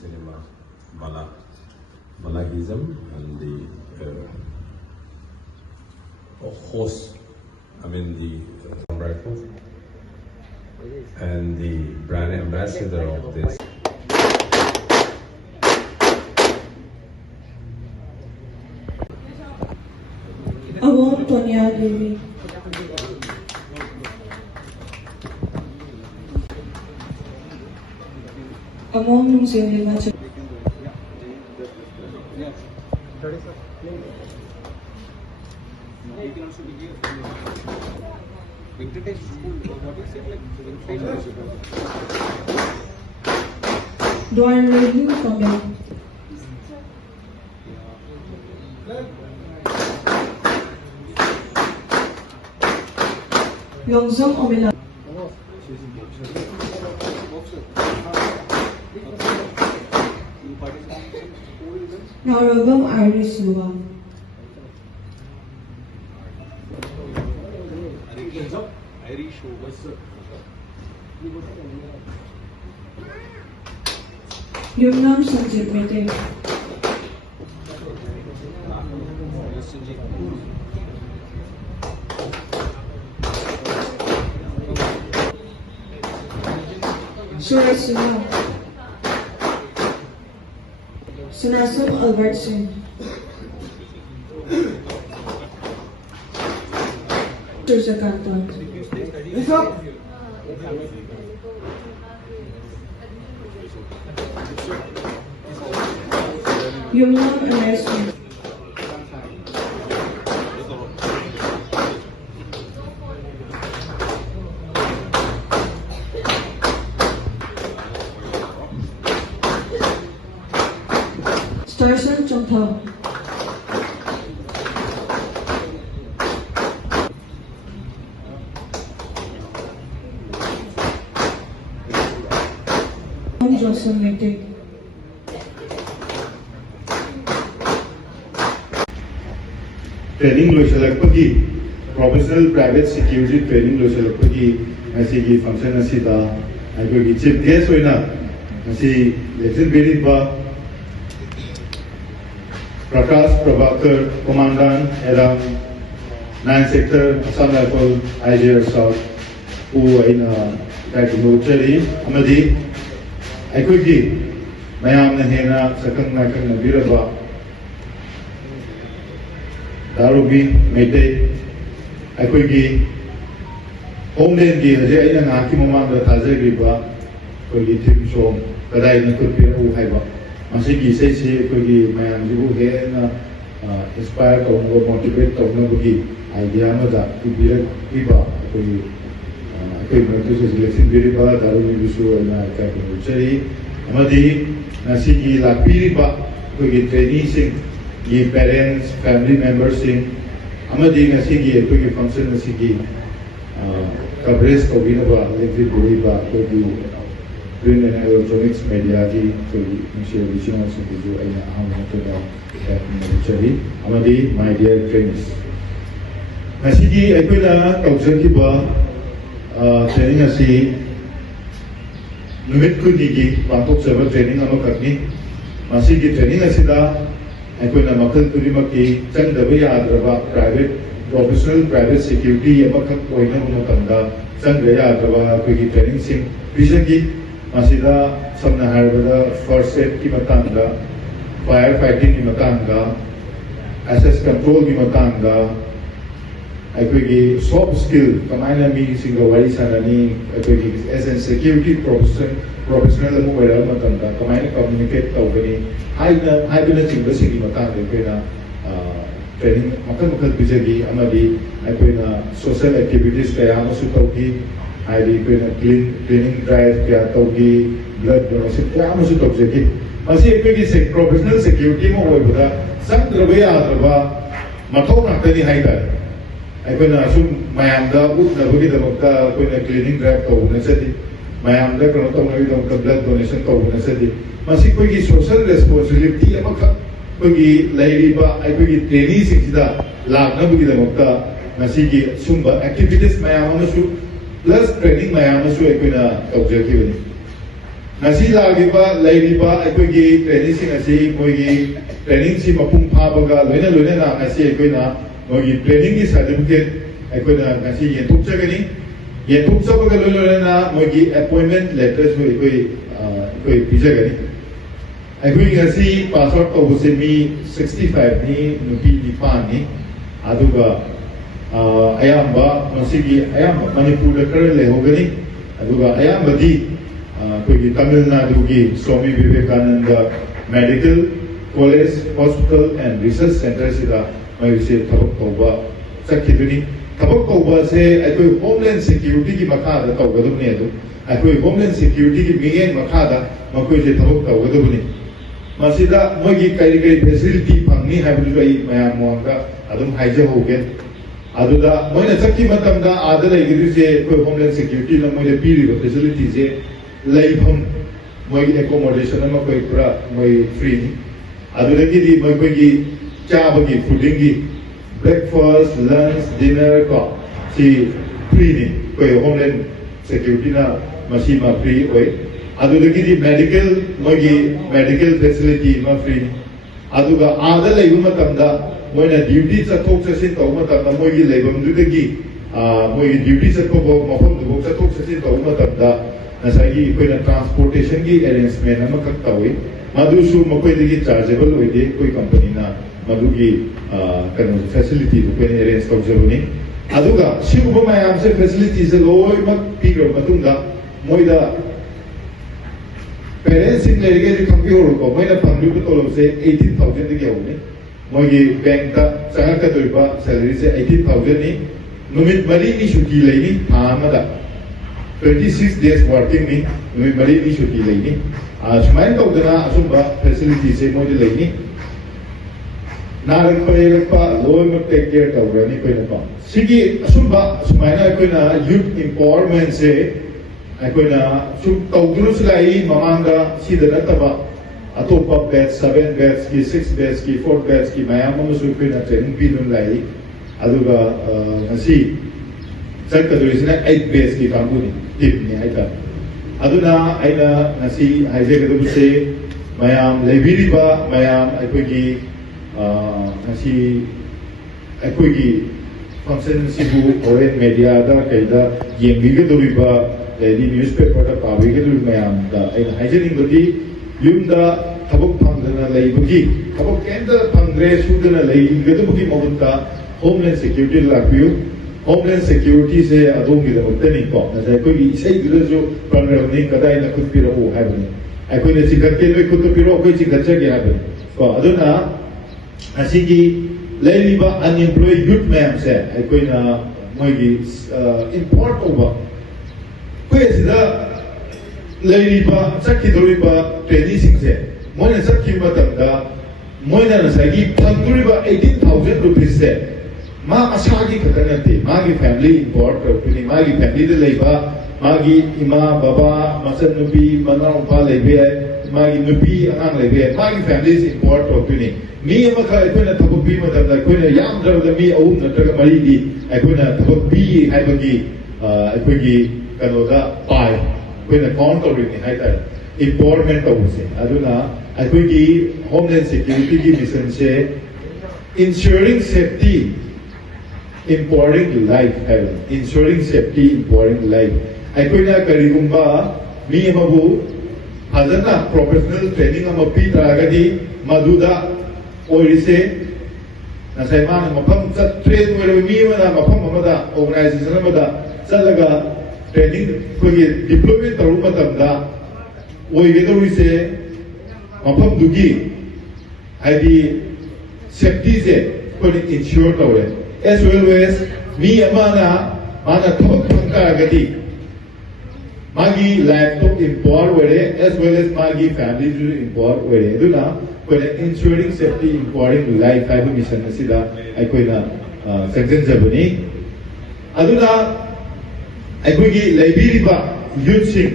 cinema, Balagism, and the host, the writer and the brand ambassador of this. Awam Tonya Devi. Among Museum do I review from you? Yongzong Omila. Narogam Iris Luwa. North AOC-Sanjeeveeni. Surasuna. Sunasum Albert Singh. Jakarta. Yumna Amazing. Starson Chongthao. Johnson Meeting. Training loisalakpagi professional private security training loisalakpagi asigi function asida aikogi chief guest hoina asi lesson biriba Prakash Prabhakar commandant around 9 sector Assam Rifle IGR South who aina that military amadi aikogi mayamna hena sakang nakang nabiraba Darubi Mete aikogi homeland gi haje aina ngaki mamang da thajagriba aikogi team show kadai na kurpiru haiba masigi sei se aikogi mayam jibu hena inspire tawna motivate tawna bugi idea ma da kubira kiba aikogi aikogi matu se selection biriba darubi bisu na ka chari amadi nasigi lapiriba aikogi training sing ye parents, family members sing amadi ngasigi aikogi function ngasigi coverage tawinaba electric buriba aikogi print and electronics media ki aikogi initiation sing ju aina aham toda chari amadi my dear friends ngasigi aikoina tawjaki ba training asi numit kunigi pantok server training amakakni masigi training asida aikoina makal purimaki changdaba yadraba private professional private security amakak oina makamda changda yadraba aikogi training sing bisagi masida samna harabada first aid ki matangda fire fighting ki matangda access control ki matangda aikogi soft skill kamaina mi singa wari sanani aikogi as a security professional amu wala matangda kamaina communicate tawgani haibina chingba singi matang aikoina training makal bijagi amadi aikoina social activities kaya amasu tawgi haidi aikoina cleaning drive kaya tawgi blood donation kaya amasu tawjagi masi aikogi professional security mo oibada sangdraba yadraba mathau ngakani haida aikoina sum mayamda utnabagi damakta aikoina cleaning drive tawna sadi mayamda kono tawna damakta blood donation tawna sadi masi aikogi social responsibility amakha aikogi lairiba aikogi training singida ꯂꯥꯛꯅꯕꯒꯤꯗꯃꯛꯇ ꯉꯁꯤꯒꯤ ꯁꯨꯝꯕ activities ꯃꯌꯥꯝ ꯑꯃꯁꯨ plus training ꯃꯌꯥꯝ ꯑꯃꯁꯨ ꯑꯩꯈꯣꯏꯅ ꯇꯧꯖꯈꯤꯕꯅꯤ ꯉꯁꯤ ꯂꯥꯛꯂꯤꯕ ꯂꯩꯔꯤꯕ ꯑꯩꯈꯣꯏꯒꯤ ꯇ꯭ꯔꯦꯅꯤꯡꯁꯤꯡ ꯑꯁꯤ ꯃꯣꯏꯒꯤ ꯇ꯭ꯔꯦꯅꯤꯡꯁꯤ ꯃꯄꯨꯡ ꯐꯥꯕꯒ ꯂꯣꯏꯅꯅ ꯉꯁꯤ ꯑꯩꯈꯣꯏꯅ ꯃꯣꯏꯒꯤ ꯇ꯭ꯔꯦꯅꯤꯡꯒꯤ ꯁꯥꯔꯇꯤꯐꯤꯀꯦꯠ ꯑꯩꯈꯣꯏꯅ ꯉꯁꯤ ꯌꯦꯟꯊꯣꯛꯆꯒꯅꯤ ꯌꯦꯟꯊꯣꯛꯆꯕꯒ ꯂꯣꯏꯅꯅ ꯃꯣꯏꯒꯤ ꯑꯦꯄꯣꯏꯟꯃꯦꯟ ꯂꯦꯇꯔꯁꯨ ꯑꯩꯈꯣꯏ ꯄꯤꯖꯒꯅꯤ ꯑꯩꯈꯣꯏ ꯉꯁꯤ ꯄꯥꯁ ꯑꯥꯎꯠ ꯇꯧꯕꯁꯦ ꯃꯤ 65ꯅꯤ ꯅꯨꯄꯤ 9ꯅꯤ ꯑꯗꯨꯒ ꯑꯌꯥꯝꯕ ꯃꯁꯤꯒꯤ ꯑꯌꯥꯝꯕ ꯃꯅꯤꯄꯨꯔꯗ ꯈꯔ ꯂꯩꯍꯧꯒꯅꯤ ꯑꯗꯨꯒ ꯑꯌꯥꯝꯕꯗꯤ ꯑꯩꯈꯣꯏꯒꯤ ꯇꯥꯃꯤꯜ ꯅꯥꯗꯨꯒꯤ Swami Vivekananda medical college hospital and research ꯁꯦꯟꯇꯔꯁꯤꯗ ꯃꯣꯏꯁꯦ ꯊꯕꯛ ꯇꯧꯕ ꯆꯠꯈꯤꯗꯣꯏꯅꯤ ꯊꯕꯛ ꯇꯧꯕꯁꯦ ꯑꯩꯈꯣꯏ ꯍꯣꯝꯂꯦꯟ ꯁꯦꯀ꯭ꯌꯨꯔꯤꯇꯤꯒꯤ ꯃꯈꯥꯗ ꯇꯧꯒꯗꯕꯅꯤ ꯑꯗꯨ ꯑꯩꯈꯣꯏ ꯍꯣꯝꯂꯦꯟ ꯁꯦꯀ꯭ꯌꯨꯔꯤꯇꯤꯒꯤ ꯃꯤꯠꯌꯦꯡ ꯃꯈꯥꯗ ꯃꯈꯣꯏꯁꯦ ꯊꯕꯛ ꯇꯧꯒꯗꯕꯅꯤ ꯃꯁꯤꯗ ꯃꯣꯏꯒꯤ ꯀꯔꯤ ꯐꯦꯁꯤꯂꯤꯇꯤ ꯐꯪꯅꯤ ꯍꯥꯏꯕꯗꯨꯁꯨ ꯑꯩ ꯃꯌꯥꯝ ꯃꯃꯥꯡꯗ ꯑꯗꯨꯝ ꯍꯥꯏꯖꯍꯧꯒꯦ ꯑꯗꯨꯗ ꯃꯣꯏꯅ ꯆꯠꯈꯤ ꯃꯇꯝꯗ ꯑꯥꯗ ꯂꯩꯒꯗꯣꯏꯁꯦ ꯑꯩꯈꯣꯏ ꯍꯣꯝꯂꯦꯟ ꯁꯦꯀ꯭ꯌꯨꯔꯤꯇꯤꯅ ꯃꯣꯏꯗ ꯄꯤꯔꯤꯕ ꯐꯦꯁꯤꯂꯤꯇꯤꯁꯦ ꯂꯩꯐꯝ ꯃꯣꯏꯒꯤ ꯑꯦꯀꯣꯃꯣꯗꯦꯁꯟ ꯑꯃ ꯑꯩꯈꯣꯏ ꯄꯨꯔꯥ ꯃꯣꯏ ꯐ꯭ꯔꯤꯅꯤ ꯑꯗꯨꯗꯒꯤꯗꯤ ꯃꯈꯣꯏꯒꯤ ꯆꯥꯕꯒꯤ ꯐꯨꯗꯤꯡꯒꯤ ब्रेकफास्ट लंच डिनर को सी फ्री ने कोई होमलैंड सिक्योरिटी ना मशी मा फ्री होए अदुदगी दी मेडिकल फैसिलिटी मा फ्री अदुगा आदा लेबु मतमदा मोइना ड्यूटी चथोक चसिन तौ मतमदा मोइगी लेबमदुदगी मोइगी ड्यूटी चथोक मफम दुबो चथोक चसिन तौ मतमदा नसागी कोइना ट्रांसपोर्टेशन की अरेंजमेंट अमा खक तौई मदुसु मकोइदगी चार्जेबल होइदे कोई कंपनी ना मदुगी कनो फैसिलिटी कोइना अरेंज तौजबनी अदुगा सिगुबा मयाम से फैसिलिटी से लोइमक पीग्रो मतुंगा मोइदा पेरेंट्स इन लेगे जो कंपनी हो रुको मोइना फंगलु तो लोग से 18,000 दिखे होने मोइगी बैंक का चाहे का तो इबा सैलरी से 18,000 नहीं नुमित मरी नी छुट्टी लेनी आमदा 26 days working नहीं नुमित मरी नी छुट्टी लेनी सुमाइन तो उतना असुंबा फैसिलिटी से मोइदे लेनी नारक पा लोई मत टेक केयर तो उड़ानी कोई ना पा सिगी असुंबा सुमाइना कोई ना youth empowerment से कोई ना सुब तौगुरु सिलाई ममांगा सीधे नतबा अतोपा बैच 7 बैच की 6 बैच की 4 बैच की मयाम मनुष्य कोई ना ट्रेनिंग भी नुन लाई अदुगा नसी चल कदुरिसना 8 बैच की कांगुनी टीम ने आइता अदुना आइना नसी हाइजे कदुसे मयाम लेबिरिबा मयाम अकोगी नसी अकोगी फंक्शन सिबु ओरेन मीडिया दा कैदा येंगिगे दुरिबा लेडी न्यूज़पेपर दा पाबिगे दुरि मयाम दा आइना हाइजेनिंग बदी युमदा थबक फंगदना लेबगी थबक केंद्र फंग्रे सुदना लेगदबगी महुंता होमलैंड सिक्योरिटी लापियो होमलैंड सिक्योरिटी से अदोंगी दमतनी को नसा कोई इसे जो प्रोग्रामिंग कदाई न खुद पिरो हाबनी अकोने सिकते में खुद पिरो कोई सिकचे के हाबनी को अदुना असिगी लेलिबा अनएम्प्लॉयड यूथ मैम से अकोना मोइगी इंपोर्ट ओवर कोई सिदा लेलिबा चक्कीदोरिबा ट्रेनिंग से मोइना चक्की मतमदा मोइना नसागी फंगुरिबा 18,000 रुपीस से मा असागी खतरनाते मागी फैमिली इंपोर्ट करनी मागी फैमिली दे लेबा मागी इमा बाबा मसन नुबी मना उपा लेबे मागी नुबी अंग लेबे मागी फैमिली इंपोर्ट करनी मी अमखा अकोना थबक बी मतमदा अकोना याम द्रवदा मी अहुम नत्रगा मरी दी अकोना थबक बी हाइबगी अकोगी कनोदा पाई अकोना काउंट करनी हाइता इंपोर्टमेंट तौसे अदुना अकोगी होमलैंड सिक्योरिटी की मिशन से ensuring safety important life ensuring safety important life अकोना करिगुंबा मी अमबु फजना प्रोफेशनल ट्रेनिंग अम पी तागदी मदुदा ओरिसे नसाइमान मफम ट्रेन ओरे मी मना मफम अमदा ऑर्गेनाइजेशन अमदा चलगा ट्रेनिंग कोगी डिप्लोयमेंट तरू मतमदा ओइगेदोरिसे मफम दुगी हाइदी सेफ्टी से कोई इंश्योर तौरे as well as मी अमाना माना थबक फंकागदी मागी लाइफ तो इम्पोर्ट वरे as well as मागी फैमिली जो इम्पोर्ट वरे दुना कोई इंश्योरिंग सेफ्टी इम्पोर्टिंग लाइफ हाइब मिशन सिदा अकोइना सक्सेस जबनी अदुना अकोगी लाइब्रेरीबा यूथ सिंह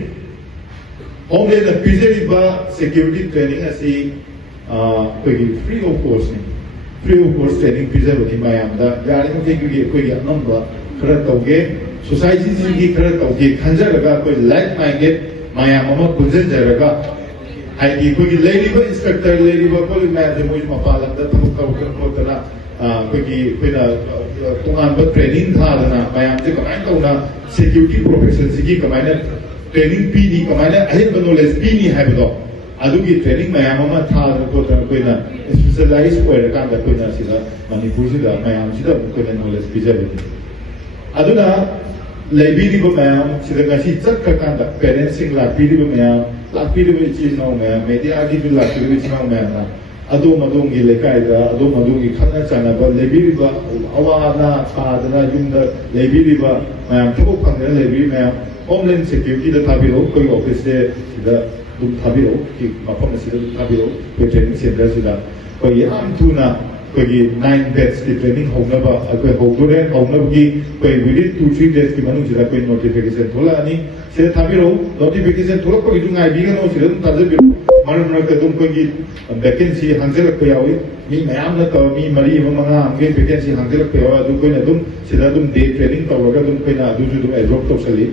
होमलैंड पिजरिबा सिक्योरिटी ट्रेनिंग असी कोई फ्री ऑफ कॉस्ट ने free of course training pizabani mayamda yari mo ke koi anamba khara tauge society ji khara tauge khanjaraga koi like minded mayam ama punjan jaraga ai koi lady instructor lady koi mayam je moi mapala da thamuk ko tana koi na tungan ba training tha na mayam je kamai tauna security profession ji kamai na training pi ni kamai na ahe knowledge pi ni haibado adugi training mayam ama tha ko tana koi na specialize oira kan da koi na sida manipur sida mayam sida koi na knowledge pi jabe aduna laibiri ba mayam sida ngasi chak ka kan da parents sing la pi ba mayam la pi ba chi no mayam media gi la pi ba chi no mayam na ado madong gi lekai da ado madong gi khana chana ba laibiri ba awa na tha da na yum da laibiri ba mayam thok phang da laibiri mayam homeland security da thabiro koi office de sida dum thabiro ki mapam sida dum thabiro koi training center sida koi yam thuna koi 9 days ki training hona ba koi hogore hona gi koi within 2-3 days ki manu sida koi notification thola ani sida thabiro notification thola koi du ngai bi ga no sida dum thabiro maram na ka dum koi gi vacancy hangzela ko yawi mi mayam na ka mi mari manga amge vacancy hangzela ko yawa du koi na dum sida dum day training tawaga dum koi na du dum absorb to sali